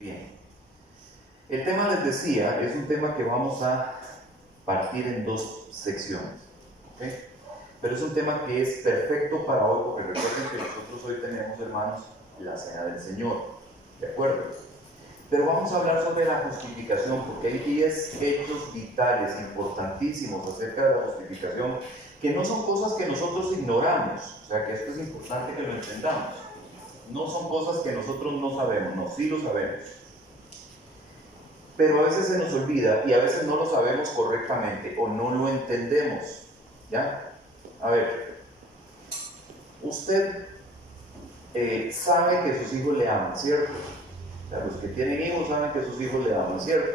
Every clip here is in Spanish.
Bien, el tema, les decía, es un tema que vamos a partir en dos secciones, ¿ok? Pero es un tema que es perfecto para hoy, porque recuerden que nosotros hoy tenemos, hermanos, la Cena del Señor, ¿de acuerdo? Pero vamos a hablar sobre la justificación, porque hay 10 hechos vitales, importantísimos acerca de la justificación, que no son cosas que nosotros ignoramos, o sea que esto es importante que lo entendamos. No son cosas que nosotros no sabemos, no, sí lo sabemos. Pero a veces se nos olvida y a veces no lo sabemos correctamente o no lo entendemos, ¿ya? A ver, usted sabe que sus hijos le aman, ¿cierto? O sea, los que tienen hijos saben que sus hijos le aman, ¿cierto?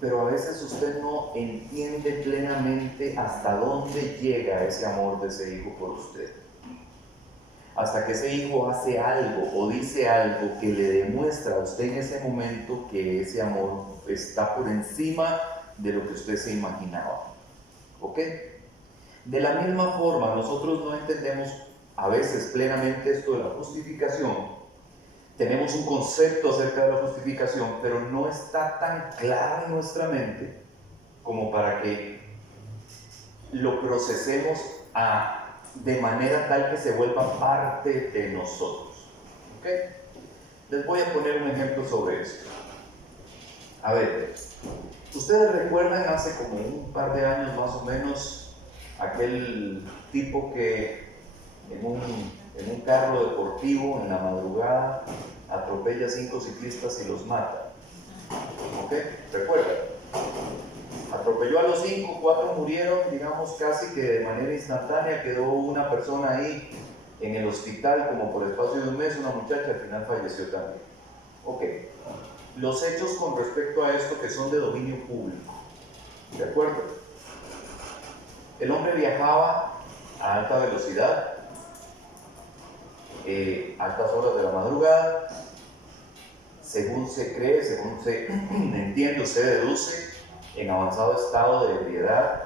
Pero a veces usted no entiende plenamente hasta dónde llega ese amor de ese hijo por usted. Hasta que ese hijo hace algo o dice algo que le demuestra a usted en ese momento que ese amor está por encima de lo que usted se imaginaba. ¿Ok? De la misma forma, nosotros no entendemos a veces plenamente esto de la justificación. Tenemos un concepto acerca de la justificación, pero no está tan claro en nuestra mente como para que lo procesemos de manera tal que se vuelva parte de nosotros. ¿Ok? Les voy a poner un ejemplo sobre esto. A ver, ustedes recuerdan hace como un par de años más o menos aquel tipo que en un carro deportivo en la madrugada atropella a 5 ciclistas y los mata. ¿Ok? ¿Recuerdan? Atropelló a los 5, 4 murieron, digamos casi que de manera instantánea. Quedó una persona ahí en el hospital como por espacio de un mes, una muchacha, al final falleció también. Ok, los hechos con respecto a esto que son de dominio público, ¿de acuerdo? El hombre viajaba a alta velocidad, altas horas de la madrugada, según se cree, según se entiende, se deduce, en avanzado estado de ebriedad,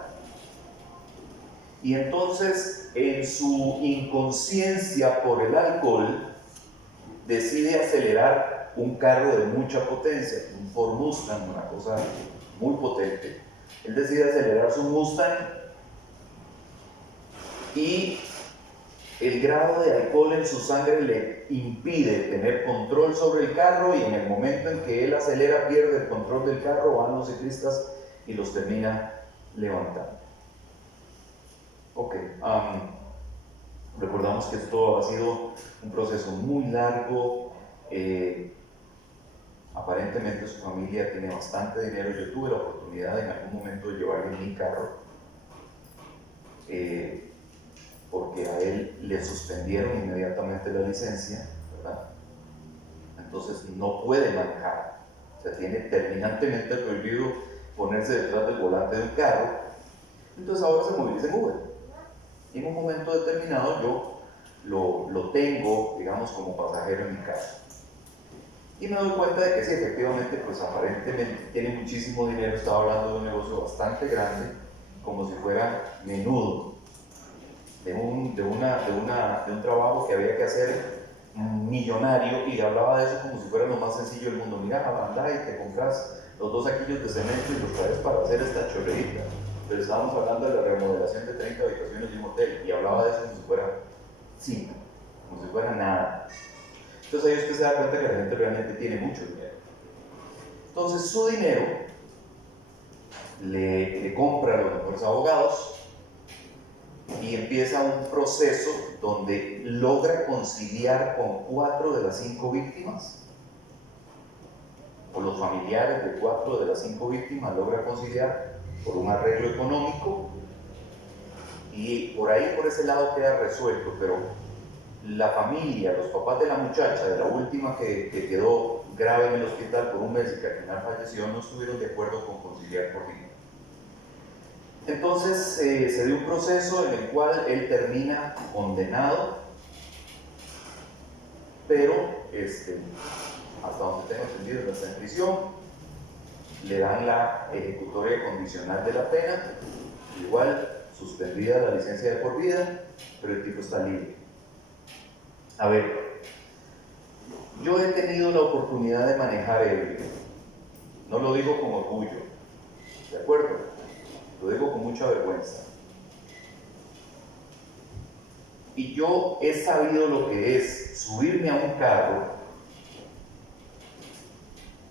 y entonces en su inconsciencia por el alcohol decide acelerar un carro de mucha potencia, un Ford Mustang, una cosa muy potente. Él decide acelerar su Mustang y el grado de alcohol en su sangre le impide tener control sobre el carro, y en el momento en que él acelera pierde el control del carro, van los ciclistas y los termina levantando. Ok, recordamos que esto ha sido un proceso muy largo. Aparentemente su familia tiene bastante dinero. Yo tuve la oportunidad en algún momento de llevarle en mi carro, porque a él le suspendieron inmediatamente la licencia, ¿verdad? Entonces no puede manejar, o sea, tiene terminantemente prohibido ponerse detrás del volante de un carro. Entonces ahora se moviliza en Uber. Y en un momento determinado yo lo tengo, digamos, como pasajero en mi carro. Y me doy cuenta de que sí, efectivamente, pues aparentemente tiene muchísimo dinero. Estaba hablando de un negocio bastante grande, como si fuera menudo, de un trabajo que había que hacer millonario, y hablaba de eso como si fuera lo más sencillo del mundo. Mira, anda y te compras los 2 saquillos de cemento y los traes para hacer esta chorrerita. Pero estábamos hablando de la remodelación de 30 habitaciones de un hotel, y hablaba de eso como si fuera simple, como si fuera nada. Entonces ahí usted se da cuenta que la gente realmente tiene mucho dinero. Entonces su dinero le compra a los mejores abogados y empieza un proceso donde logra conciliar con 4 de las 5 víctimas, o los familiares de 4 de las 5 víctimas logra conciliar por un arreglo económico, y por ahí, por ese lado, queda resuelto. Pero la familia, los papás de la muchacha, de la última que quedó grave en el hospital por un mes y que al final falleció, no estuvieron de acuerdo con conciliar por dinero. Entonces se dio un proceso en el cual él termina condenado, pero hasta donde tengo entendido, no está en prisión. Le dan la ejecutoria condicional de la pena, igual suspendida la licencia de por vida, pero el tipo está libre. A ver, Yo he tenido la oportunidad de manejar ebrio. No lo digo con orgullo, ¿de acuerdo? Lo digo con mucha vergüenza. Y yo he sabido lo que es subirme a un carro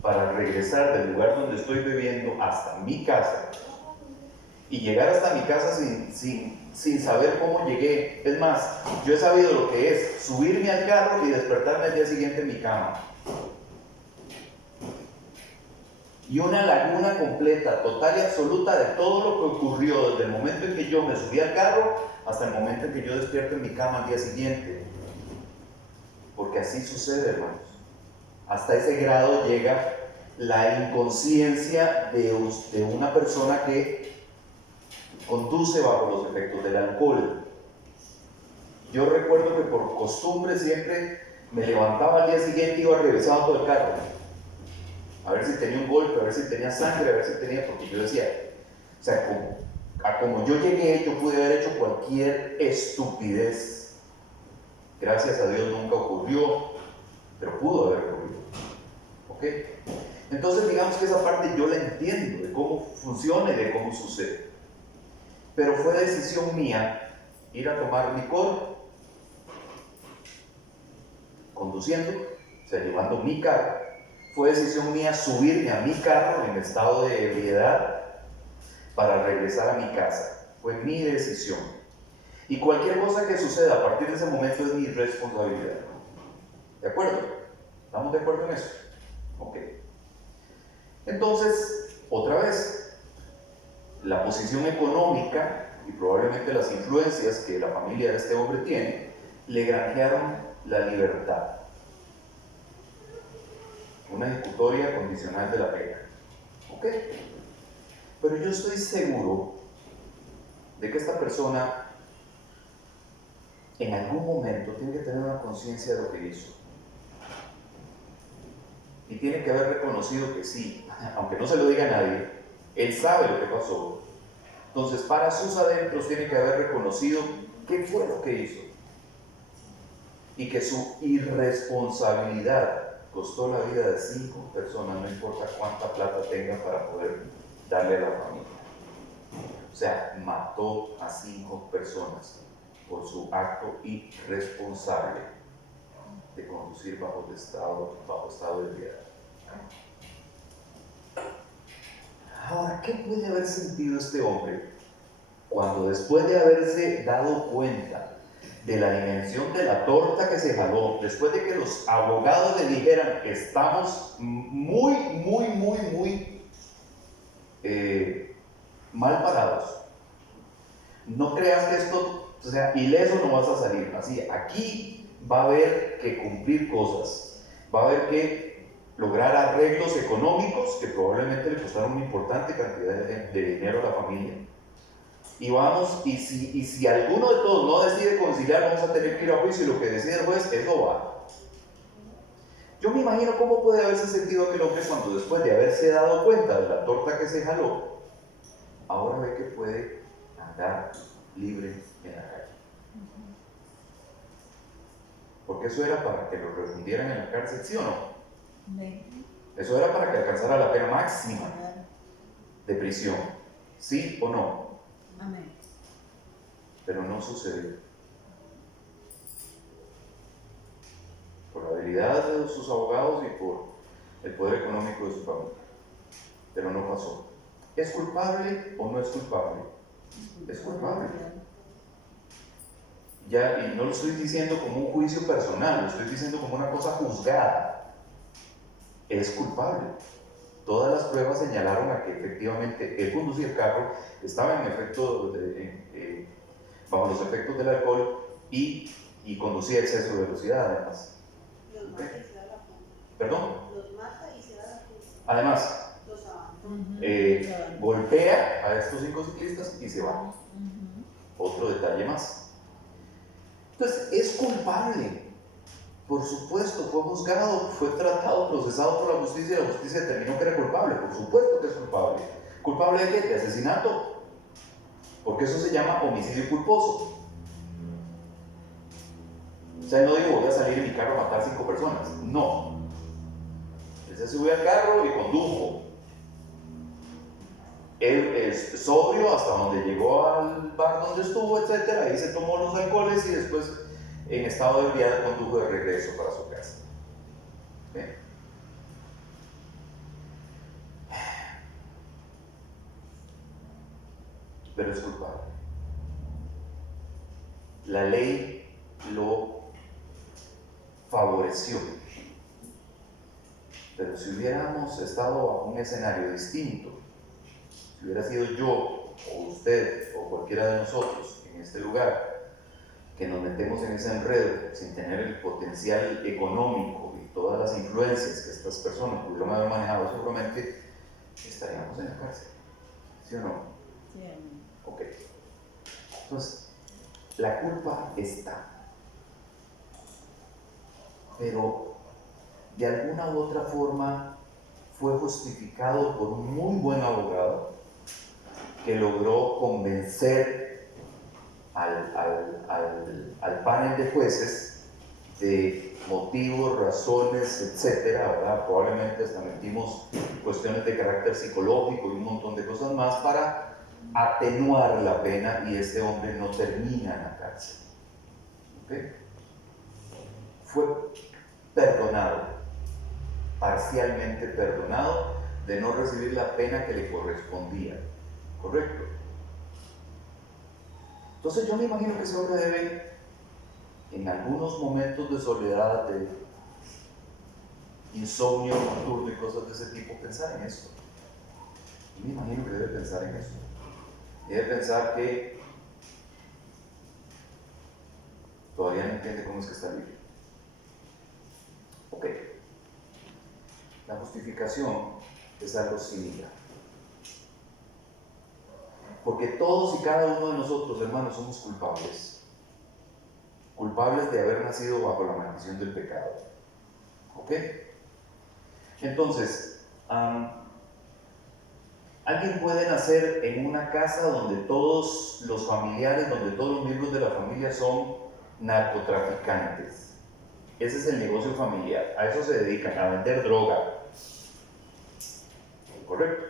para regresar del lugar donde estoy bebiendo hasta mi casa y llegar hasta mi casa sin saber cómo llegué. Es más, yo he sabido lo que es subirme al carro y despertarme al día siguiente en mi cama. Y una laguna completa, total y absoluta de todo lo que ocurrió desde el momento en que yo me subí al carro hasta el momento en que yo despierto en mi cama al día siguiente. Porque así sucede, hermanos. Hasta ese grado llega la inconsciencia de una persona que conduce bajo los efectos del alcohol. Yo recuerdo que por costumbre siempre me levantaba al día siguiente y iba revisando el carro. A ver si tenía un golpe, a ver si tenía sangre, a ver si tenía, porque yo decía, o sea, como yo llegué, yo pude haber hecho cualquier estupidez. Gracias a Dios nunca ocurrió, pero pudo haber ocurrido. ¿Ok? Entonces digamos que esa parte yo la entiendo, de cómo funciona y de cómo sucede. Pero fue decisión mía ir a tomar licor, conduciendo, o sea, llevando mi carro. Fue decisión mía subirme a mi carro en estado de ebriedad para regresar a mi casa. Fue mi decisión. Y cualquier cosa que suceda a partir de ese momento es mi responsabilidad. ¿De acuerdo? ¿Estamos de acuerdo en eso? Ok. Entonces, otra vez, la posición económica y probablemente las influencias que la familia de este hombre tiene, le granjearon la libertad. Una ejecutoria condicional de la pena. ¿Ok? Pero yo estoy seguro de que esta persona en algún momento tiene que tener una conciencia de lo que hizo. Y tiene que haber reconocido que sí, aunque no se lo diga a nadie, él sabe lo que pasó. Entonces, para sus adentros tiene que haber reconocido qué fue lo que hizo. Y que su irresponsabilidad costó la vida de 5 personas, no importa cuánta plata tenga para poder darle a la familia. O sea, mató a 5 personas por su acto irresponsable de conducir bajo estado de ebriedad. Ahora, ¿qué puede haber sentido este hombre cuando después de haberse dado cuenta de la dimensión de la torta que se jaló, después de que los abogados le dijeran que estamos muy mal parados? No creas que esto, o sea, ileso no vas a salir. Así, aquí va a haber que cumplir cosas, va a haber que lograr arreglos económicos que probablemente le costaron una importante cantidad de dinero a la familia. Y vamos, y si alguno de todos no decide conciliar, vamos a tener que ir a juicio, y lo que decide el juez, eso va. Yo me imagino cómo puede haberse sentido aquel hombre cuando, después de haberse dado cuenta de la torta que se jaló, ahora ve que puede andar libre en la calle. Porque eso era para que lo refundieran en la cárcel, ¿sí o no? Eso era para que alcanzara la pena máxima de prisión, ¿sí o no? Amén. Pero no sucedió. Por la habilidad de sus abogados y por el poder económico de su familia. Pero no pasó. ¿Es culpable o no es culpable? Es culpable. Ya, y no lo estoy diciendo como un juicio personal, lo estoy diciendo como una cosa juzgada. Es culpable. Todas las pruebas señalaron a que efectivamente él conducía el carro, estaba en efecto bajo los efectos del alcohol y conducía a exceso de velocidad, además. Los mata y se da la fuga. ¿Perdón? Los mata y se da la fuga. Además, Los abandona. golpea a estos 5 ciclistas y se va. Otro detalle más. Entonces, es culpable. Por supuesto, fue juzgado, fue tratado, procesado por la justicia y la justicia determinó que era culpable. Por supuesto que es culpable. ¿Culpable de qué? De asesinato. Porque eso se llama homicidio culposo. O sea, él no dijo voy a salir en mi carro a matar 5 personas. No. Él se subió al carro y condujo. Él es sobrio hasta donde llegó al bar donde estuvo, etc. Ahí se tomó los alcoholes y después, en estado de ebriedad, condujo de regreso para su casa. ¿Okay? Pero es culpable. La ley lo favoreció. Pero si hubiéramos estado bajo un escenario distinto, si hubiera sido yo o usted o cualquiera de nosotros en este lugar que nos metemos en ese enredo sin tener el potencial económico y todas las influencias que estas personas pudieron haber manejado, seguramente estaríamos en la cárcel. ¿Sí o no? Sí. Ok. Entonces, la culpa está. Pero de alguna u otra forma fue justificado por un muy buen abogado que logró convencer al panel de jueces de motivos, razones, etcétera, ¿verdad? Probablemente hasta metimos cuestiones de carácter psicológico y un montón de cosas más para atenuar la pena y este hombre no termina en la cárcel. ¿Okay? Fue perdonado, parcialmente perdonado, de no recibir la pena que le correspondía. ¿Correcto? Entonces yo me imagino que ese hombre debe, en algunos momentos de soledad, de insomnio nocturno y cosas de ese tipo, pensar en eso. Yo me imagino que debe pensar en eso. Debe pensar que todavía no entiende cómo es que está vivo. Ok. La justificación es algo similar. Porque todos y cada uno de nosotros, hermanos, somos culpables. Culpables de haber nacido bajo la maldición del pecado. ¿Ok? Entonces, alguien puede nacer en una casa donde todos los familiares, donde todos los miembros de la familia son narcotraficantes. Ese es el negocio familiar. A eso se dedican, a vender droga. ¿Correcto?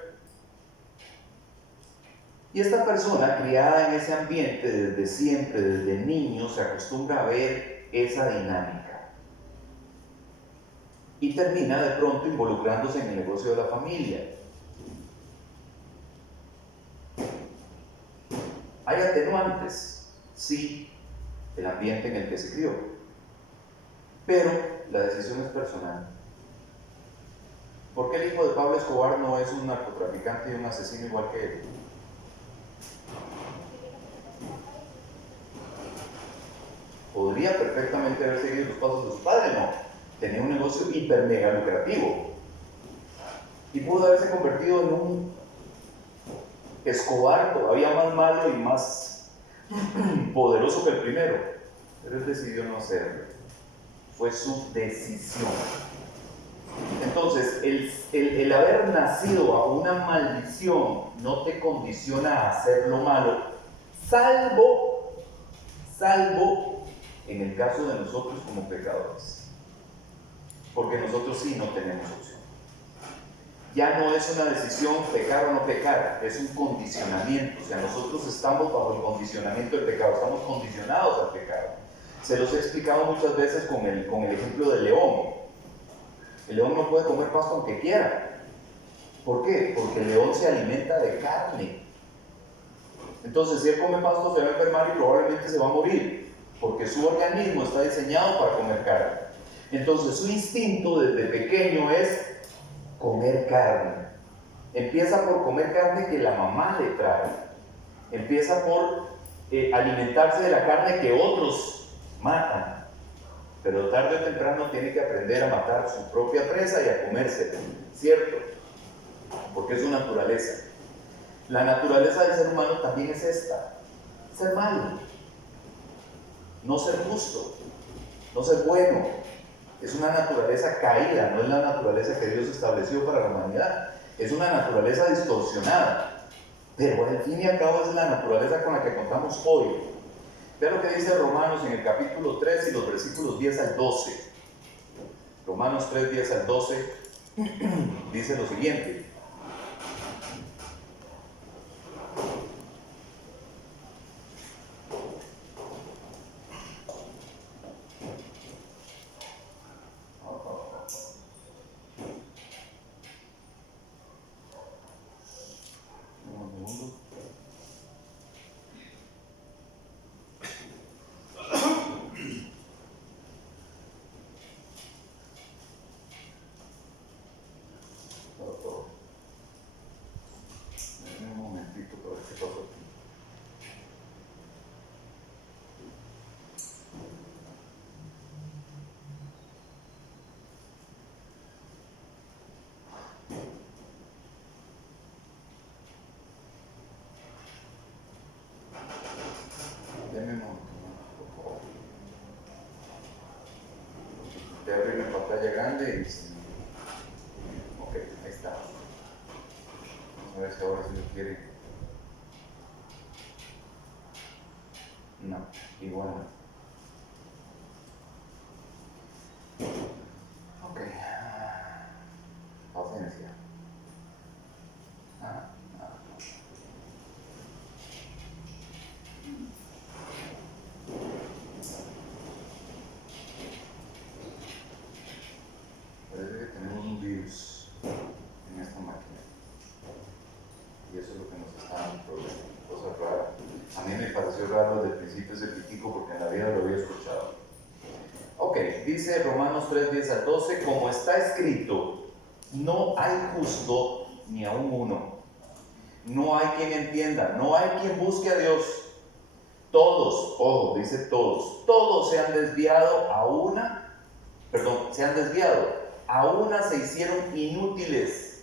Y esta persona, criada en ese ambiente desde siempre, desde niño, se acostumbra a ver esa dinámica. Y termina de pronto involucrándose en el negocio de la familia. ¿Hay atenuantes? Sí, el ambiente en el que se crió. Pero la decisión es personal. ¿Por qué el hijo de Pablo Escobar no es un narcotraficante y un asesino igual que él? Podría perfectamente haber seguido los pasos de su padre, no. Tenía un negocio hiper mega lucrativo. Y pudo haberse convertido en un Escobar todavía más malo y más poderoso que el primero. Pero él decidió no hacerlo. Fue su decisión. Entonces, el haber nacido bajo una maldición no te condiciona a hacer lo malo, salvo en el caso de nosotros como pecadores. Porque nosotros sí no tenemos opción. Ya no es una decisión pecar o no pecar, es un condicionamiento. O sea, nosotros estamos bajo el condicionamiento del pecado, estamos condicionados al pecado. Se los he explicado muchas veces con el ejemplo del león. El león no puede comer pasto aunque quiera. ¿Por qué? Porque el león se alimenta de carne. Entonces, si él come pasto, se va a enfermar y probablemente se va a morir, porque su organismo está diseñado para comer carne. Entonces, su instinto desde pequeño es comer carne. Empieza por comer carne que la mamá le trae. Empieza por alimentarse de la carne que otros matan. Pero tarde o temprano tiene que aprender a matar su propia presa y a comérsela, ¿cierto? Porque es su naturaleza. La naturaleza del ser humano también es esta: ser malo, no ser justo, no ser bueno. Es una naturaleza caída, no es la naturaleza que Dios estableció para la humanidad. Es una naturaleza distorsionada, pero al fin y al cabo es la naturaleza con la que contamos hoy. Vea lo que dice Romanos en el capítulo 3 y los versículos 10 al 12. Romanos 3, 10 al 12 dice lo siguiente. Un segundo. Un momentito para ver qué pasó aquí. Deme un momento, por favor. Te abre una pantalla grande y ok, ahí está. Vamos a ver si ahora sí lo quiere. No, igual no. Ok. Paciencia. Ah. Parece que tenemos un virus en esta máquina. Y eso es lo que nos está dando problemas. Cosa rara. A mí me pareció raro desde el principio ese pitico porque en la vida lo había escuchado. Ok, dice Romanos 3, 10 al 12, como está escrito, no hay justo ni aun uno. No hay quien entienda, no hay quien busque a Dios. Todos, ojo, dice todos se han desviado a una se hicieron inútiles.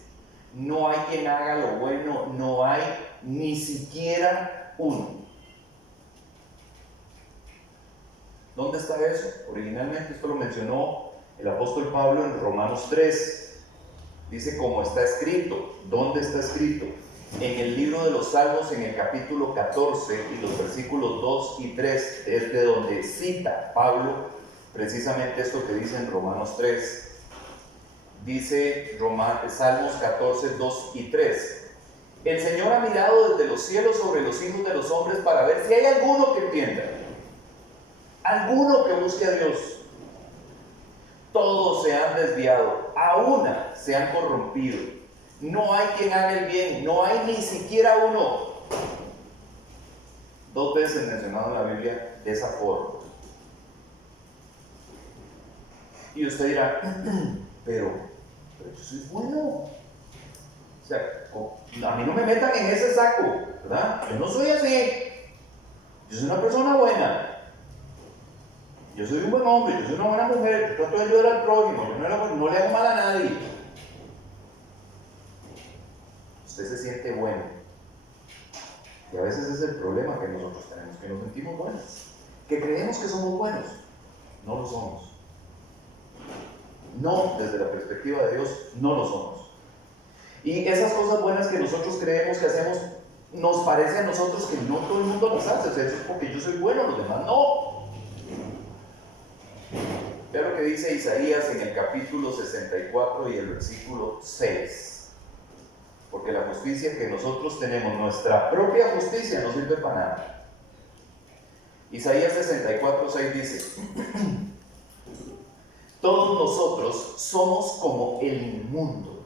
No hay quien haga lo bueno, no hay ni siquiera uno. ¿Dónde está eso? Originalmente esto lo mencionó el apóstol Pablo en Romanos 3. Dice como está escrito. ¿Dónde está escrito? En el libro de los Salmos, en el capítulo 14 y los versículos 2 y 3, es de donde cita Pablo precisamente esto que dice en Romanos 3. Dice Salmos 14, 2 y 3. El Señor ha mirado desde los cielos sobre los hijos de los hombres para ver si hay alguno que entienda, alguno que busque a Dios. Todos se han desviado, a una se han corrompido. No hay quien haga el bien, no hay ni siquiera uno. 2 veces mencionado en la Biblia de esa forma. Y usted dirá, pero yo soy bueno. O sea, a mí no me metan en ese saco, ¿verdad? Yo no soy así. Yo soy una persona buena. Yo soy un buen hombre, yo soy una buena mujer, yo trato de ayudar al prójimo, yo no le hago mal a nadie. Usted se siente bueno. Y a veces es el problema que nosotros tenemos, que nos sentimos buenos, que creemos que somos buenos. No lo somos. No, desde la perspectiva de Dios, no lo somos. Y esas cosas buenas que nosotros creemos que hacemos, nos parece a nosotros que no todo el mundo las hace. O sea, eso es porque yo soy bueno, los demás no. Vea lo que dice Isaías en el capítulo 64 y el versículo 6. Porque la justicia que nosotros tenemos, nuestra propia justicia, no sirve para nada. Isaías 64, 6 dice: todos nosotros somos como el inmundo,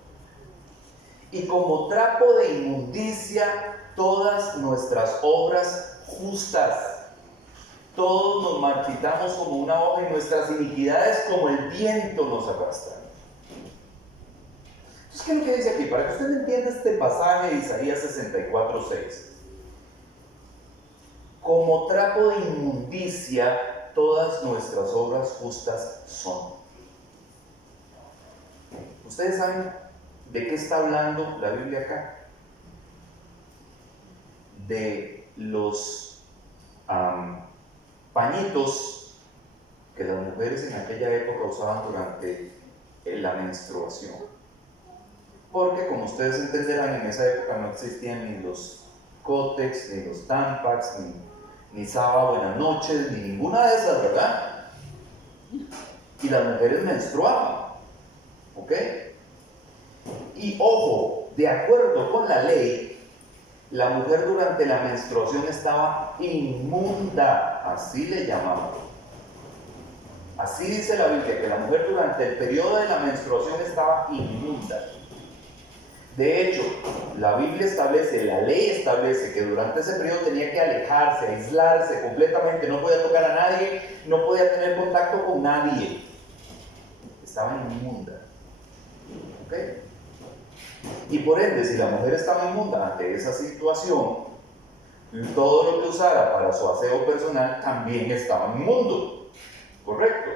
y como trapo de inmundicia todas nuestras obras justas. Todos nos marchitamos como una hoja y nuestras iniquidades como el viento nos arrastran. Entonces, ¿qué es lo que dice aquí? Para que usted entienda este pasaje de Isaías 64, 6. Como trapo de inmundicia todas nuestras obras justas son. ¿Ustedes saben de qué está hablando la Biblia acá? De los pañitos que las mujeres en aquella época usaban durante la menstruación. Porque, como ustedes entenderán, en esa época no existían ni los Kotex, ni los Tampax, ni Saba Buenas noches, ni ninguna de esas, ¿verdad? Y las mujeres menstruaban, ¿ok? Y ojo, de acuerdo con la ley, la mujer durante la menstruación estaba inmunda, así le llamaban. Así dice la Biblia, que la mujer durante el periodo de la menstruación estaba inmunda. De hecho, la Biblia establece, la ley establece que durante ese periodo tenía que alejarse, aislarse completamente, no podía tocar a nadie, no podía tener contacto con nadie. Estaba inmunda. ¿Ok? Y por ende, si la mujer estaba inmunda ante esa situación, todo lo que usara para su aseo personal también estaba inmundo. ¿Correcto?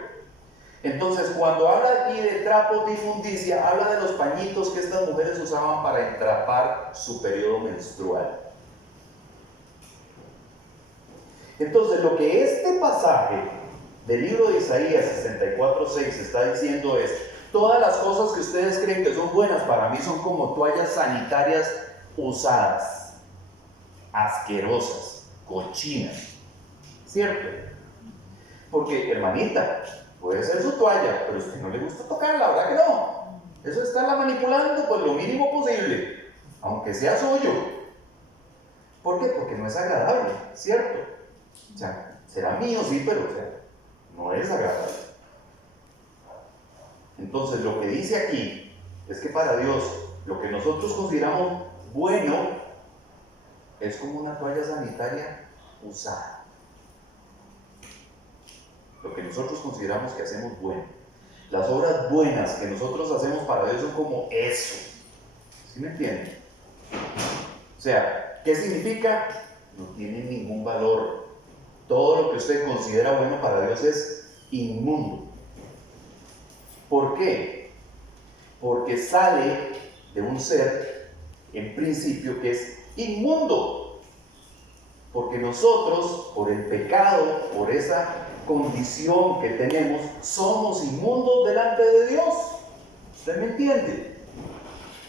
Entonces, cuando habla aquí de trapos de inmundicia, habla de los pañitos que estas mujeres usaban para entrapar su periodo menstrual. Entonces, lo que este pasaje del libro de Isaías 64:6 está diciendo es: todas las cosas que ustedes creen que son buenas para mí son como toallas sanitarias usadas, asquerosas, cochinas. ¿Cierto? Porque, hermanita, puede ser su toalla, pero a usted no le gusta tocarla, ¿verdad que no? Eso estarla manipulando pues lo mínimo posible, aunque sea suyo. ¿Por qué? Porque no es agradable, ¿cierto? O sea, será mío, sí, pero o sea, no es agradable. Entonces, lo que dice aquí es que para Dios, lo que nosotros consideramos bueno es como una toalla sanitaria usada. Lo que nosotros consideramos que hacemos bueno. Las obras buenas que nosotros hacemos para Dios son como eso. ¿Sí me entienden? O sea, ¿qué significa? No tiene ningún valor. Todo lo que usted considera bueno para Dios es inmundo. ¿Por qué? Porque sale de un ser, en principio, que es inmundo. Porque nosotros, por el pecado, por esa condición que tenemos, somos inmundos delante de Dios. ¿Usted me entiende?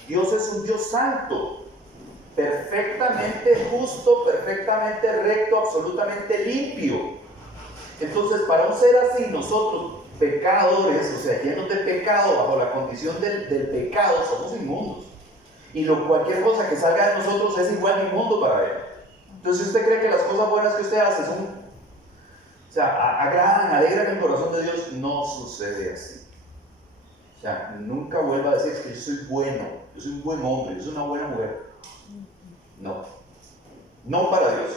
Dios es un Dios santo, perfectamente justo, perfectamente recto, absolutamente limpio. Entonces, para un ser así, nosotros, pecadores, o sea, llenos de pecado, bajo la condición del pecado, somos inmundos. Y cualquier cosa que salga de nosotros es igual de inmundo para Él. Entonces, si usted cree que las cosas buenas que usted hace son, o sea, agradan, alegran el corazón de Dios, no sucede así. O sea, nunca vuelva a decir que yo soy bueno, yo soy un buen hombre, yo soy una buena mujer. No, no para Dios.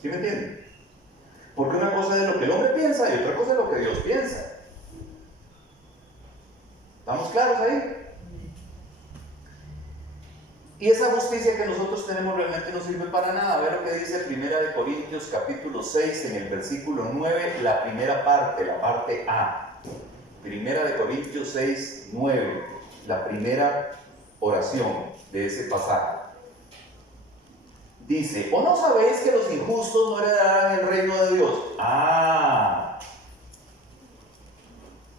¿Sí me entienden? Porque una cosa es lo que el hombre piensa y otra cosa es lo que Dios piensa. ¿Estamos claros ahí? Y esa justicia que nosotros tenemos realmente no sirve para nada. A ver lo que dice 1 Corintios capítulo 6 en el versículo 9, la primera parte, la parte A. 1 Corintios 6, 9, la primera oración de ese pasaje. Dice: ¿o no sabéis que los injustos no heredarán el reino de Dios?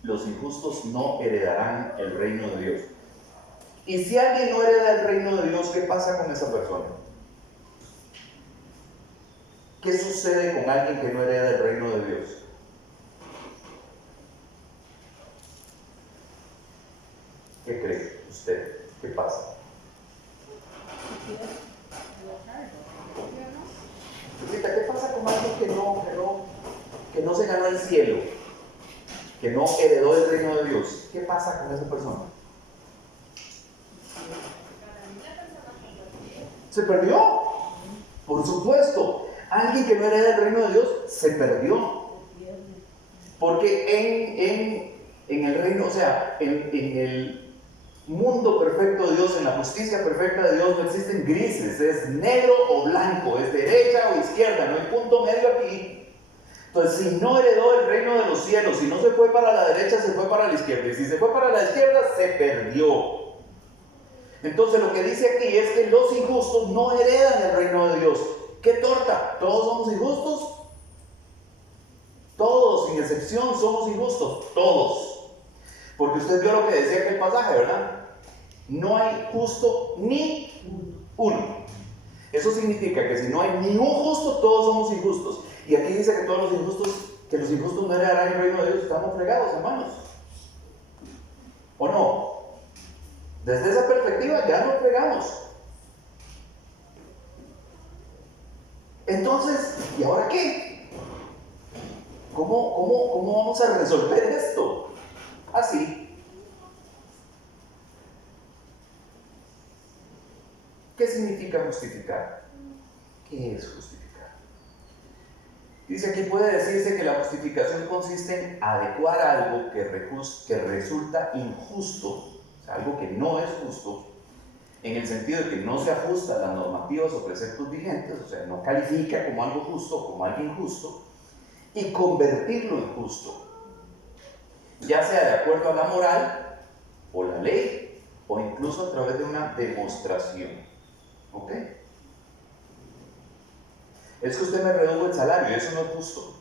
Los injustos no heredarán el reino de Dios. Y si alguien no hereda el reino de Dios, ¿qué pasa con esa persona? ¿Qué sucede con alguien que no hereda el reino de Dios? ¿Qué cree usted? ¿Qué pasa? ¿Qué pasa con alguien que no se ganó el cielo? Que no heredó el reino de Dios. ¿Qué pasa con esa persona? ¿Se perdió? Por supuesto. Alguien que no hereda el reino de Dios se perdió. Porque en el reino, o sea, en el mundo perfecto de Dios, en la justicia perfecta de Dios, no existen grises, es negro o blanco, es derecha o izquierda, no hay punto medio aquí. Entonces, si no heredó el reino de los cielos, si no se fue para la derecha, se fue para la izquierda, y si se fue para la izquierda, se perdió. Entonces, lo que dice aquí es que los injustos no heredan el reino de Dios. ¡Qué torta! ¿Todos somos injustos? Todos, sin excepción, somos injustos, todos. Porque usted vio lo que decía aquel pasaje, ¿verdad? No hay justo ni uno. Eso significa que si no hay ni un justo, todos somos injustos. Y aquí dice que todos los injustos, que los injustos no heredarán el reino de Dios. Estamos fregados, hermanos. ¿O no? Desde esa perspectiva ya nos fregamos. Entonces, ¿y ahora qué? ¿Cómo vamos a resolver esto? Así. ¿Qué significa justificar? ¿Qué es justificar? Dice aquí, puede decirse que la justificación consiste en adecuar algo que resulta injusto, o sea, algo que no es justo, en el sentido de que no se ajusta a las normativas o preceptos vigentes, o sea, no califica como algo justo o como algo injusto, y convertirlo en justo, ya sea de acuerdo a la moral o la ley, o incluso a través de una demostración. ¿Ok? Es que usted me redujo el salario, y eso no es justo.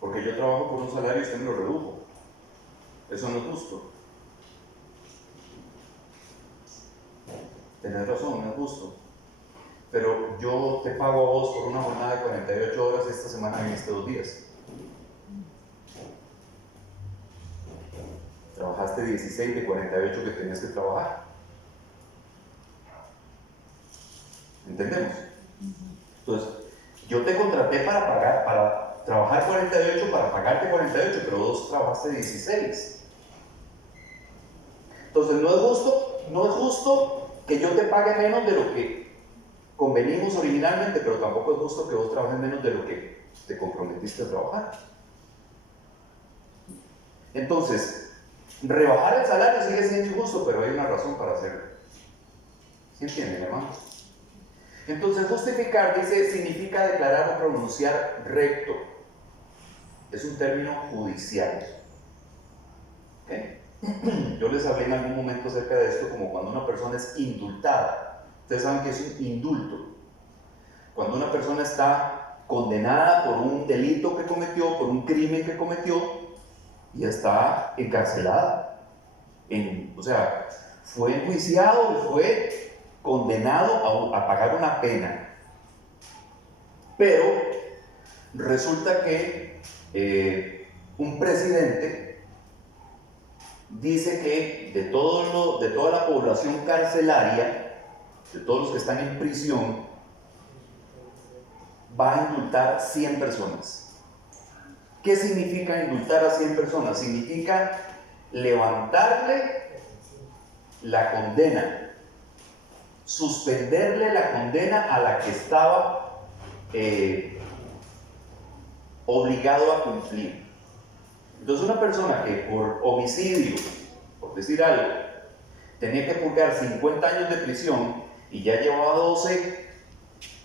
Porque yo trabajo por un salario y usted me lo redujo. Eso no es justo. Tenés razón, no es justo. Pero yo te pago a vos por una jornada de 48 horas esta semana en estos 2 días. Trabajaste 16 de 48 que tenías que trabajar. ¿Entendemos? Entonces, yo te contraté para trabajar 48, para pagarte 48, pero vos trabajaste 16. Entonces, no es justo que yo te pague menos de lo que convenimos originalmente, pero tampoco es justo que vos trabajes menos de lo que te comprometiste a trabajar. Entonces, rebajar el salario sigue siendo injusto, pero hay una razón para hacerlo. ¿Sí entienden, hermanos? Entonces, justificar, dice, significa declarar o pronunciar recto. Es un término judicial. ¿Okay? Yo les hablé en algún momento acerca de esto, como cuando una persona es indultada. Ustedes saben que es un indulto. Cuando una persona está condenada por un delito que cometió, por un crimen que cometió, y está encarcelada. O sea, fue enjuiciado y fue condenado a pagar una pena. Pero resulta que un presidente dice que de toda la población carcelaria, de todos los que están en prisión, va a indultar 100 personas. ¿Qué significa indultar a 100 personas? Significa levantarle la condena, suspenderle la condena a la que estaba obligado a cumplir. Entonces, una persona que por homicidio, por decir algo, tenía que purgar 50 años de prisión y ya llevaba 12,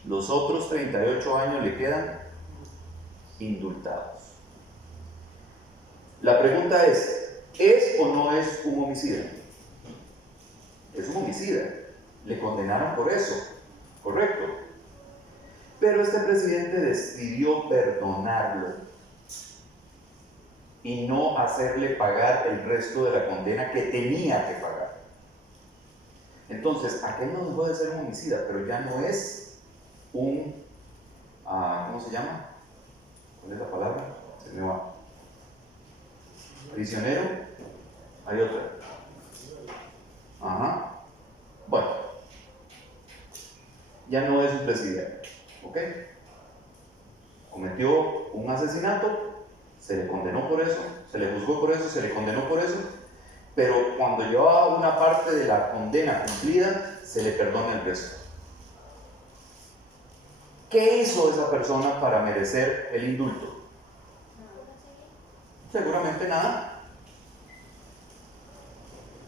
los otros 38 años le quedan indultados. La pregunta ¿es o no es un homicida? Es un homicida. Le condenaron por eso, correcto. Pero este presidente decidió perdonarlo y no hacerle pagar el resto de la condena que tenía que pagar. Entonces, aquel no dejó de ser un homicida, pero ya no es un, ¿cómo se llama? ¿Cuál es la palabra? Se me va. Prisionero. Hay otra. Ajá. Bueno, ya no es un presidente, ¿ok? Cometió un asesinato, se le condenó por eso, se le juzgó por eso, se le condenó por eso, pero cuando llevaba una parte de la condena cumplida, se le perdona el resto. ¿Qué hizo esa persona para merecer el indulto? Seguramente nada.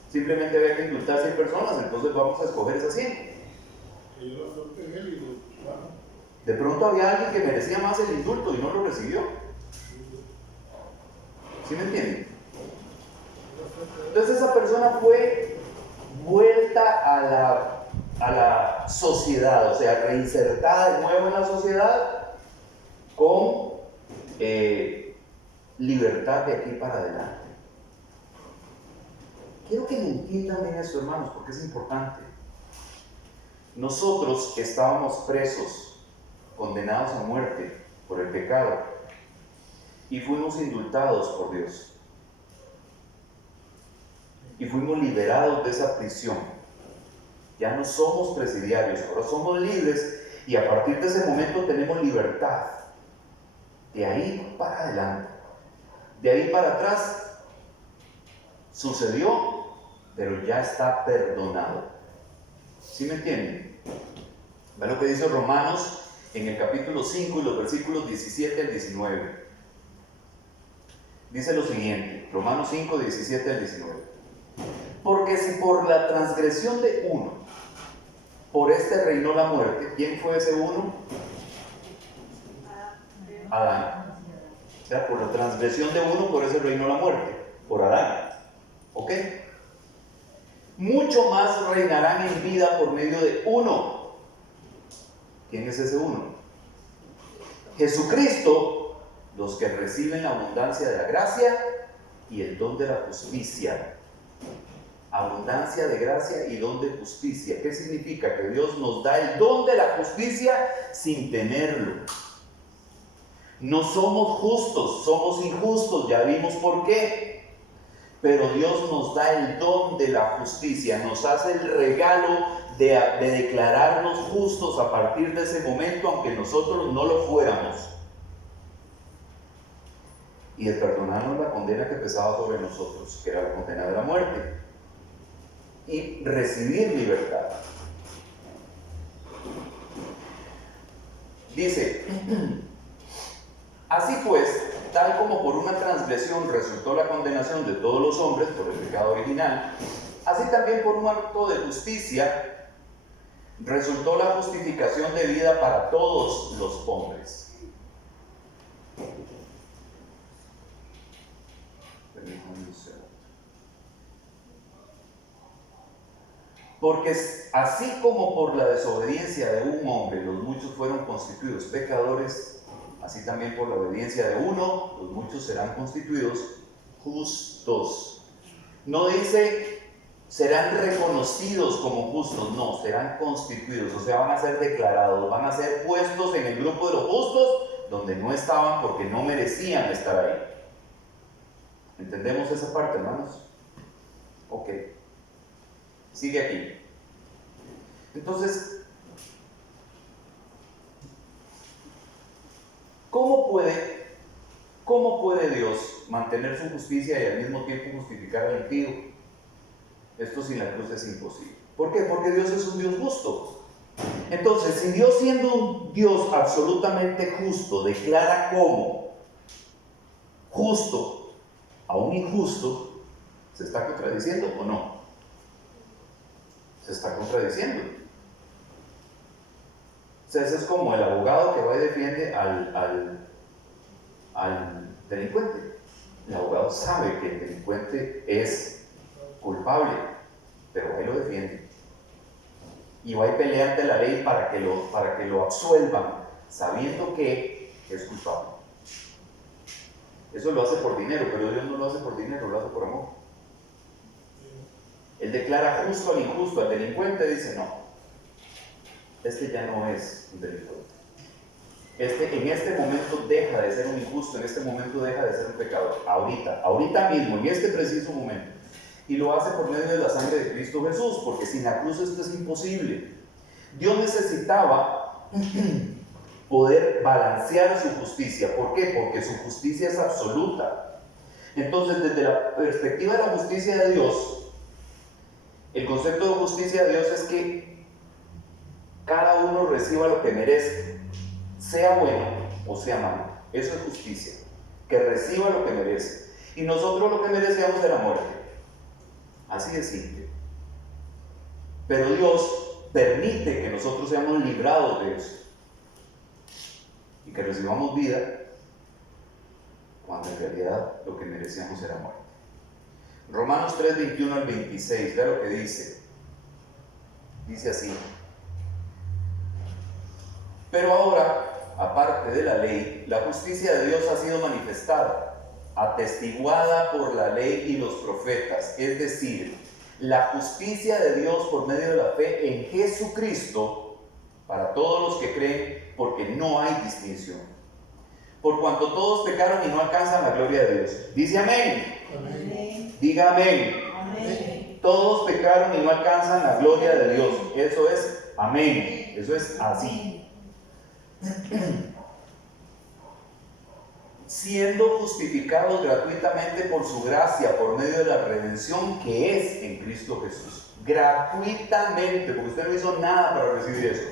Simplemente había que indultar 100 personas, entonces vamos a escoger esas 100. De pronto había alguien que merecía más el indulto y no lo recibió. ¿Sí me entienden? Entonces esa persona fue vuelta a la sociedad, o sea, reinsertada de nuevo en la sociedad con libertad de aquí para adelante. quiero que me entiendan bien esto, hermanos, porque es importante. Nosotros estábamos presos, condenados a muerte por el pecado, y fuimos indultados por Dios. Y fuimos liberados de esa prisión. Ya no somos presidiarios, ahora somos libres, y a partir de ese momento tenemos libertad. De ahí para adelante, de ahí para atrás, sucedió, pero ya está perdonado. ¿Sí me entienden? Vean lo que dice Romanos en el capítulo 5 y los versículos 17 al 19. Dice lo siguiente, Romanos 5, 17 al 19. Porque si por la transgresión de uno, por este reinó la muerte, ¿quién fue ese uno? Adán. O sea, por la transgresión de uno, por ese reinó la muerte, por Adán. ¿Ok? Mucho más reinarán en vida por medio de uno. ¿Quién es ese uno? Jesucristo, los que reciben la abundancia de la gracia y el don de la justicia. Abundancia de gracia y don de justicia. ¿Qué significa? Que Dios nos da el don de la justicia sin tenerlo. No somos justos, somos injustos, ya vimos por qué. Pero Dios nos da el don de la justicia, nos hace el regalo de declararnos justos a partir de ese momento, aunque nosotros no lo fuéramos. Y de perdonarnos la condena que pesaba sobre nosotros, que era la condena de la muerte. Y recibir libertad. Dice, así pues, tal como por una transgresión resultó la condenación de todos los hombres por el pecado original, así también por un acto de justicia resultó la justificación de vida para todos los hombres. Porque así como por la desobediencia de un hombre los muchos fueron constituidos pecadores, así también por la obediencia de uno los muchos serán constituidos justos. No dice serán reconocidos como justos, no, serán constituidos, o sea, van a ser declarados, van a ser puestos en el grupo de los justos donde no estaban porque no merecían estar ahí. ¿Entendemos esa parte, hermanos? Ok. Sigue aquí. Entonces, ¿cómo puede Dios mantener su justicia y al mismo tiempo justificar al impío? Esto sin la cruz es imposible. ¿Por qué? Porque Dios es un Dios justo. Entonces, si Dios, siendo un Dios absolutamente justo, declara como justo a un injusto, ¿se está contradiciendo o no? Se está contradiciendo. O sea, ese es como el abogado que va y defiende al delincuente. El abogado sabe que el delincuente es culpable, pero va y lo defiende. Y va y pelea ante la ley para que lo absuelvan, sabiendo que es culpable. Eso lo hace por dinero, pero Dios no lo hace por dinero, lo hace por amor. Él declara justo al injusto, al delincuente dice no, este ya no es un delincuente. En este momento deja de ser un injusto, en este momento deja de ser un pecador. Ahorita mismo, en este preciso momento. Y lo hace por medio de la sangre de Cristo Jesús, porque sin la cruz esto es imposible. Dios necesitaba poder balancear su justicia. ¿Por qué? Porque su justicia es absoluta. Entonces, desde la perspectiva de la justicia de Dios, el concepto de justicia de Dios es que cada uno reciba lo que merece, sea bueno o sea malo. Eso es justicia, que reciba lo que merece. Y nosotros lo que merecíamos era muerte. Así de simple. Pero Dios permite que nosotros seamos librados de eso y que recibamos vida cuando en realidad lo que merecíamos era muerte. Romanos 3, 21 al 26, vea lo que dice. Dice así: pero ahora, aparte de la ley, la justicia de Dios ha sido manifestada, atestiguada por la ley y los profetas, es decir, la justicia de Dios por medio de la fe en Jesucristo para todos los que creen, porque no hay distinción. Por cuanto todos pecaron y no alcanzan la gloria de Dios. Dice amén. Amén. Diga amén. Amén. Todos pecaron y no alcanzan la gloria de Dios. Eso es amén. Eso es así. Siendo justificados gratuitamente por su gracia, por medio de la redención que es en Cristo Jesús. Gratuitamente, porque usted no hizo nada para recibir eso.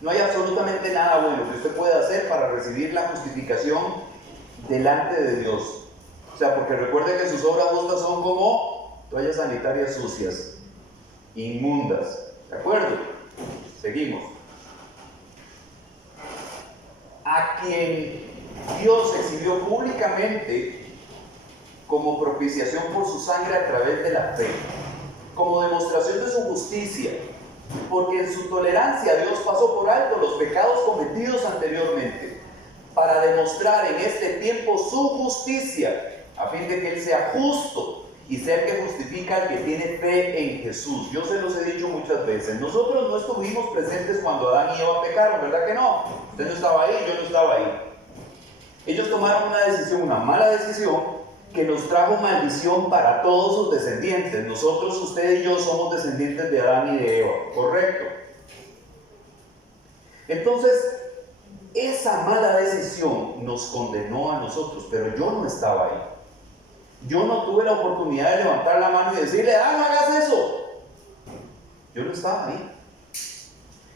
No hay absolutamente nada bueno que usted pueda hacer para recibir la justificación delante de Dios. O sea, porque recuerde que sus obras justas son como toallas sanitarias sucias, inmundas. ¿De acuerdo? Seguimos. A quien Dios exhibió públicamente como propiciación por su sangre a través de la fe, como demostración de su justicia, porque en su tolerancia Dios pasó por alto los pecados cometidos anteriormente, para demostrar en este tiempo su justicia, a fin de que Él sea justo y sea el que justifica al que tiene fe en Jesús. Yo se los he dicho muchas veces, nosotros no estuvimos presentes cuando Adán y Eva pecaron, ¿verdad que no? Usted no estaba ahí, yo no estaba ahí. Ellos tomaron una decisión, una mala decisión, que nos trajo maldición para todos sus descendientes. Nosotros, usted y yo, somos descendientes de Adán y de Eva, ¿correcto? Entonces, esa mala decisión nos condenó a nosotros, pero yo no estaba ahí. Yo no tuve la oportunidad de levantar la mano y decirle, no hagas eso. Yo no estaba ahí.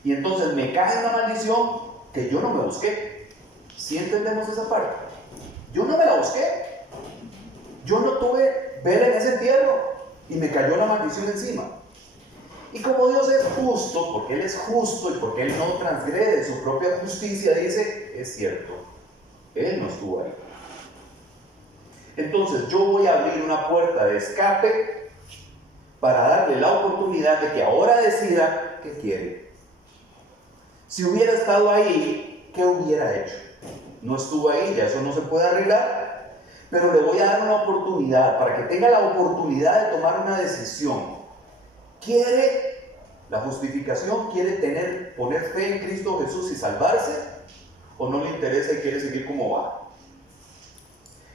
Y entonces me cae una maldición que yo no me busqué. ¿Sí entendemos esa parte? Yo no me la busqué. Yo no tuve vela en ese entierro y me cayó la maldición encima. Y como Dios es justo, porque Él es justo y porque Él no transgrede su propia justicia, dice, es cierto, Él no estuvo ahí. Entonces yo voy a abrir una puerta de escape para darle la oportunidad de que ahora decida qué quiere. Si hubiera estado ahí, ¿qué hubiera hecho? No estuvo ahí, ya eso no se puede arreglar, pero le voy a dar una oportunidad para que tenga la oportunidad de tomar una decisión. ¿Quiere la justificación? ¿Quiere poner fe en Cristo Jesús y salvarse? ¿O no le interesa y quiere seguir como va?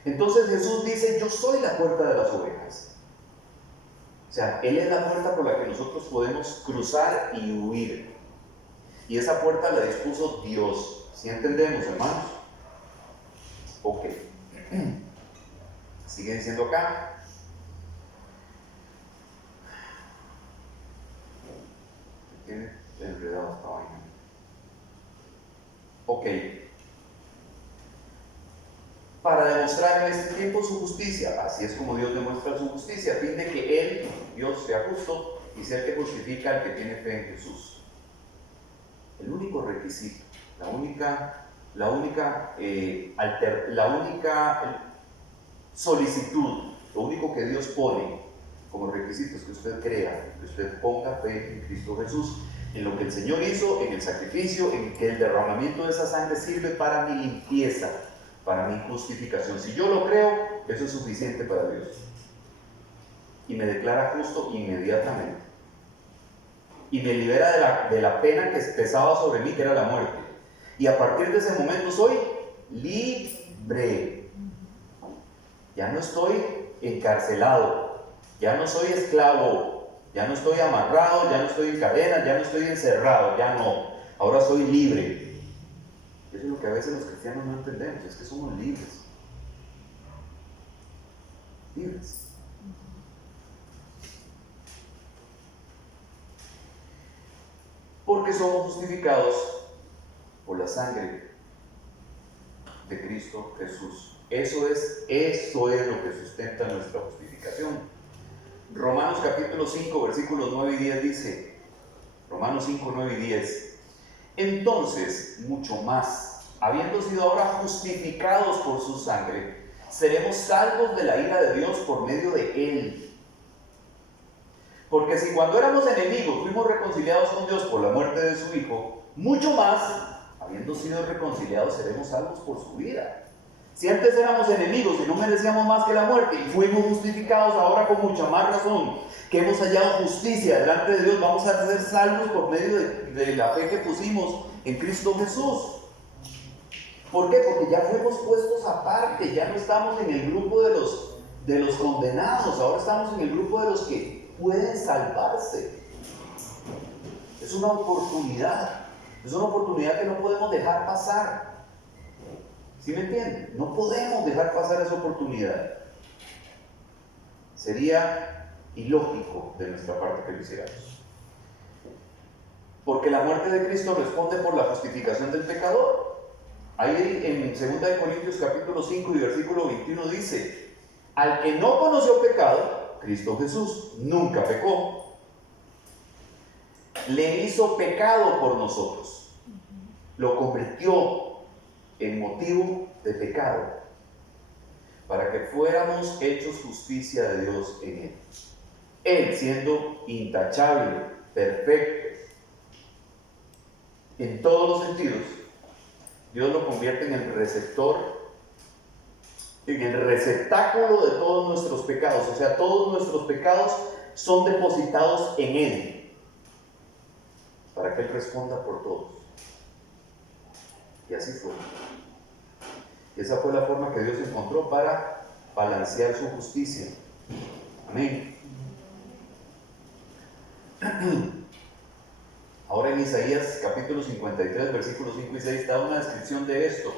Entonces Jesús dice, yo soy la puerta de las ovejas. O sea, Él es la puerta por la que nosotros podemos cruzar y huir. Y esa puerta la dispuso Dios. ¿Sí entendemos, hermanos? Ok. Sigue diciendo acá. Tiene enredado esta vaina. Ok. Para demostrar en este tiempo su justicia. Así es como Dios demuestra su justicia, a fin de que Él, Dios, sea justo y sea el que justifica al que tiene fe en Jesús. El único requisito, la única solicitud, lo único que Dios pone como requisito es que usted crea, que usted ponga fe en Cristo Jesús, en lo que el Señor hizo, en el sacrificio, en que el derramamiento de esa sangre sirve para mi limpieza, para mi justificación. Si yo lo creo, eso es suficiente para Dios. Y me declara justo inmediatamente. Y me libera de la pena que pesaba sobre mí, que era la muerte. Y a partir de ese momento soy libre. Ya no estoy encarcelado, ya no soy esclavo, ya no estoy amarrado, ya no estoy en cadenas, ya no estoy encerrado, ya no. Ahora soy libre. Eso es lo que a veces los cristianos no entendemos, es que somos libres. Libres. Porque somos justificados por la sangre de Cristo Jesús. Eso es lo que sustenta nuestra justificación. Romanos capítulo 5, versículos 9 y 10 dice, Romanos 5, 9 y 10, entonces, mucho más, habiendo sido ahora justificados por su sangre, seremos salvos de la ira de Dios por medio de Él. Porque si cuando éramos enemigos fuimos reconciliados con Dios por la muerte de su Hijo, mucho más, habiendo sido reconciliados, seremos salvos por su vida. Si antes éramos enemigos y no merecíamos más que la muerte y fuimos justificados, ahora con mucha más razón que hemos hallado justicia delante de Dios, vamos a ser salvos por medio de la fe que pusimos en Cristo Jesús. ¿Por qué? Porque ya fuimos puestos aparte, ya no estamos en el grupo de los condenados, ahora estamos en el grupo de los que pueden salvarse. Es una oportunidad que no podemos dejar pasar. ¿Sí me entienden? No podemos dejar pasar esa oportunidad. Sería ilógico de nuestra parte que lo hiciéramos. Porque la muerte de Cristo responde por la justificación del pecador. Ahí en 2 Corintios capítulo 5 y versículo 21 dice: al que no conoció pecado, Cristo Jesús nunca pecó, le hizo pecado por nosotros, lo convirtió en motivo de pecado, para que fuéramos hechos justicia de Dios en él. Él, siendo intachable, perfecto, en todos los sentidos, Dios lo convierte en el receptor, en el receptáculo de todos nuestros pecados. O sea, todos nuestros pecados son depositados en Él, para que Él responda por todos. Y así fue. Esa fue la forma que Dios encontró para balancear su justicia. Amén. Ahora en Isaías capítulo 53, versículos 5 y 6 da una descripción de esto,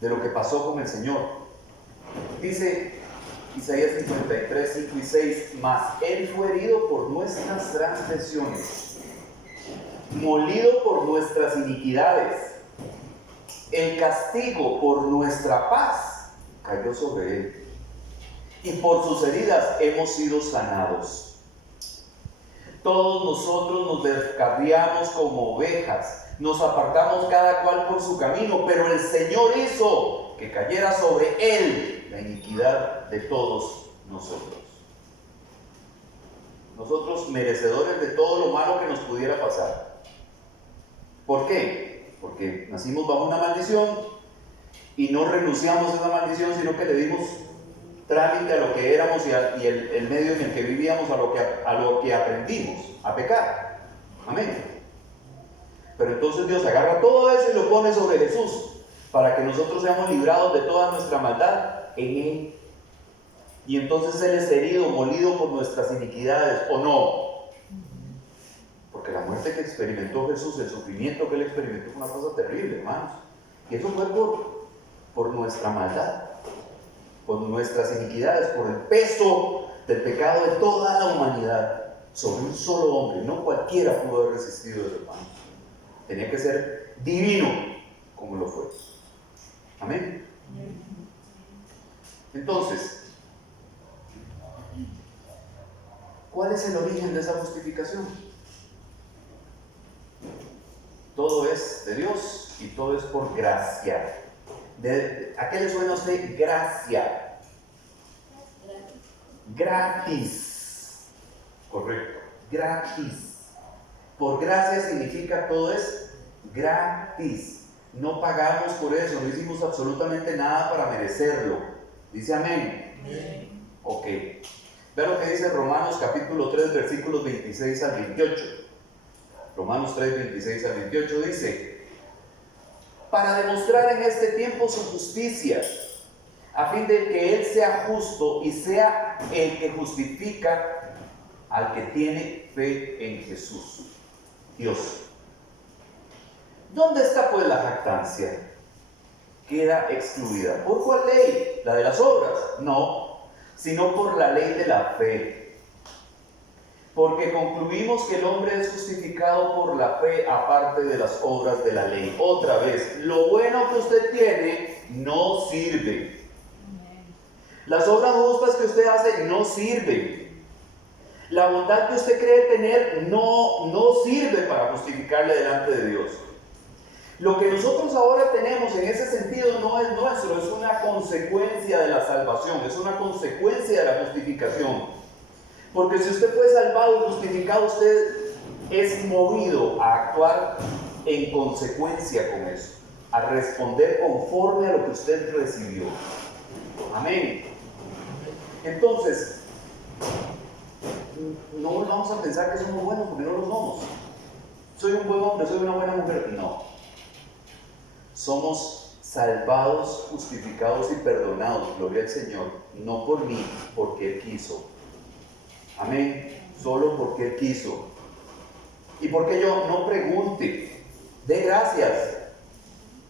de lo que pasó con el Señor. Dice Isaías 53, 5 y 6: mas Él fue herido por nuestras transgresiones, molido por nuestras iniquidades. El castigo por nuestra paz cayó sobre Él, y por sus heridas hemos sido sanados. Todos nosotros nos descarriamos como ovejas, nos apartamos cada cual por su camino, pero el Señor hizo que cayera sobre Él la iniquidad de todos nosotros. Nosotros merecedores de todo lo malo que nos pudiera pasar. ¿Por qué? Porque nacimos bajo una maldición y no renunciamos a esa maldición, sino que le dimos trámite a lo que éramos y el medio en el que vivíamos, a lo que aprendimos a pecar. Amén. Pero entonces Dios agarra todo eso y lo pone sobre Jesús, para que nosotros seamos librados de toda nuestra maldad en Él. Y entonces Él es herido, molido por nuestras iniquidades, ¿o no? Porque la muerte que experimentó Jesús, el sufrimiento que Él experimentó, fue una cosa terrible, hermanos. Y eso fue por nuestra maldad, por nuestras iniquidades, por el peso del pecado de toda la humanidad sobre un solo hombre. No cualquiera pudo haber resistido eso, hermanos. Tenía que ser divino como lo fue. Amén. Entonces, ¿cuál es el origen de esa justificación? Todo es de Dios y todo es por gracia. ¿A qué le suena a usted gracia? Gratis. Correcto. Gratis. Por gracia significa todo es gratis. No pagamos por eso, no hicimos absolutamente nada para merecerlo. Dice amén. Amén. Ok. Vean lo que dice Romanos capítulo 3, versículos 26 al 28. Romanos 3, 26 al 28 dice: para demostrar en este tiempo su justicia, a fin de que Él sea justo y sea el que justifica al que tiene fe en Jesús. Dios. ¿Dónde está pues la jactancia? Queda excluida. ¿Por cuál ley? ¿La de las obras? No, sino por la ley de la fe. Porque concluimos que el hombre es justificado por la fe aparte de las obras de la ley. Otra vez, lo bueno que usted tiene no sirve. Las obras justas que usted hace no sirven. La bondad que usted cree tener no sirve para justificarle delante de Dios. Lo que nosotros ahora tenemos en ese sentido no es nuestro, es una consecuencia de la salvación, es una consecuencia de la justificación. Porque si usted fue salvado y justificado, usted es movido a actuar en consecuencia con eso. a responder conforme a lo que usted recibió. Amén. Entonces, no volvamos a pensar que somos buenos porque no lo somos. Soy un buen hombre, soy una buena mujer. No. Somos salvados, justificados y perdonados, gloria al Señor, no por mí, porque Él quiso. Amén. Solo porque Él quiso. Y porque yo no pregunte, dé gracias.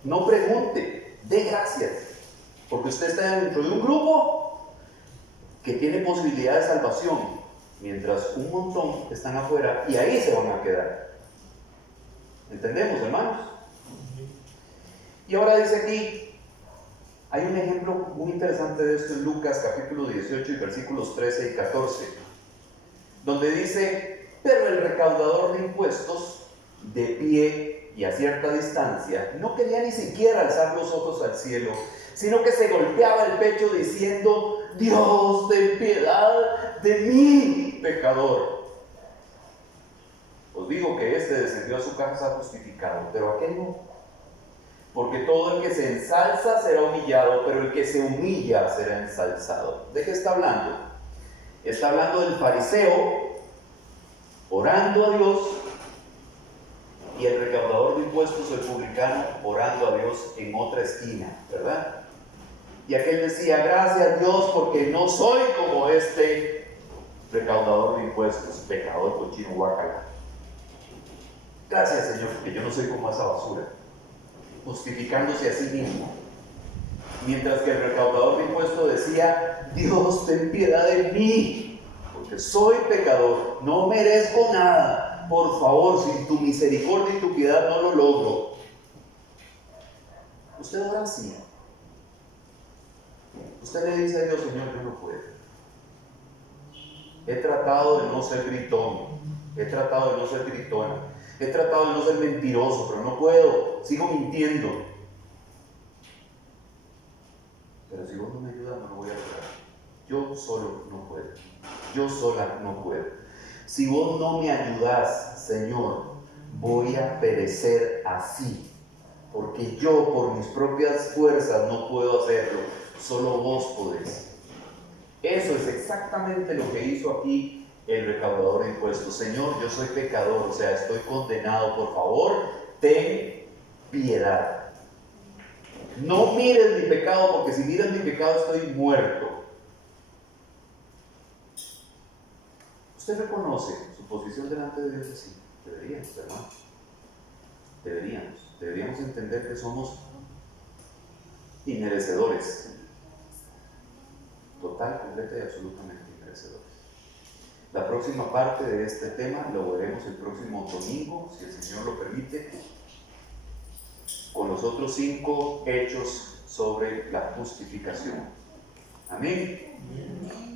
No pregunte, dé gracias. Porque usted está dentro de un grupo que tiene posibilidad de salvación, mientras un montón están afuera y ahí se van a quedar. ¿Entendemos, hermanos? Y ahora dice aquí, hay un ejemplo muy interesante de esto en Lucas capítulo 18 y versículos 13 y 14, donde dice: pero el recaudador de impuestos, de pie y a cierta distancia, no quería ni siquiera alzar los ojos al cielo, sino que se golpeaba el pecho diciendo: Dios, ten piedad de mí, pecador. Os digo que este descendió a su casa justificado, pero aquel no. Porque todo el que se ensalza será humillado, pero el que se humilla será ensalzado. ¿De qué está hablando? Está hablando del fariseo orando a Dios y el recaudador de impuestos, el publicano, orando a Dios en otra esquina, ¿verdad? Y aquel decía: gracias Dios, porque no soy como este recaudador de impuestos, pecador, cochino, guácala. Gracias Señor, porque yo no soy como esa basura, justificándose a sí mismo. Mientras que el recaudador de impuestos decía: Dios, ten piedad de mí, porque soy pecador, no merezco nada, por favor, sin tu misericordia y tu piedad no lo logro. Usted ora así. Usted le dice a Dios: Señor, yo no puedo. He tratado de no ser gritón, he tratado de no ser gritona, he tratado de no ser mentiroso, pero no puedo, sigo mintiendo. Pero si vos no me ayudas, no lo voy a lograr. Yo solo no puedo, yo sola no puedo. Si vos no me ayudás, Señor, voy a perecer así, porque yo por mis propias fuerzas no puedo hacerlo, solo vos podés. Eso es exactamente lo que hizo aquí el recaudador de impuestos. Señor, yo soy pecador, o sea, estoy condenado, por favor, ten piedad. No mires mi pecado, porque si miras mi pecado estoy muerto. ¿Usted reconoce su posición delante de Dios así? Deberíamos, hermanos. Deberíamos entender que somos inmerecedores. Total, completa y absolutamente inmerecedores. La próxima parte de este tema lo veremos el próximo domingo, si el Señor lo permite, con los otros 5 hechos sobre la justificación. Amén.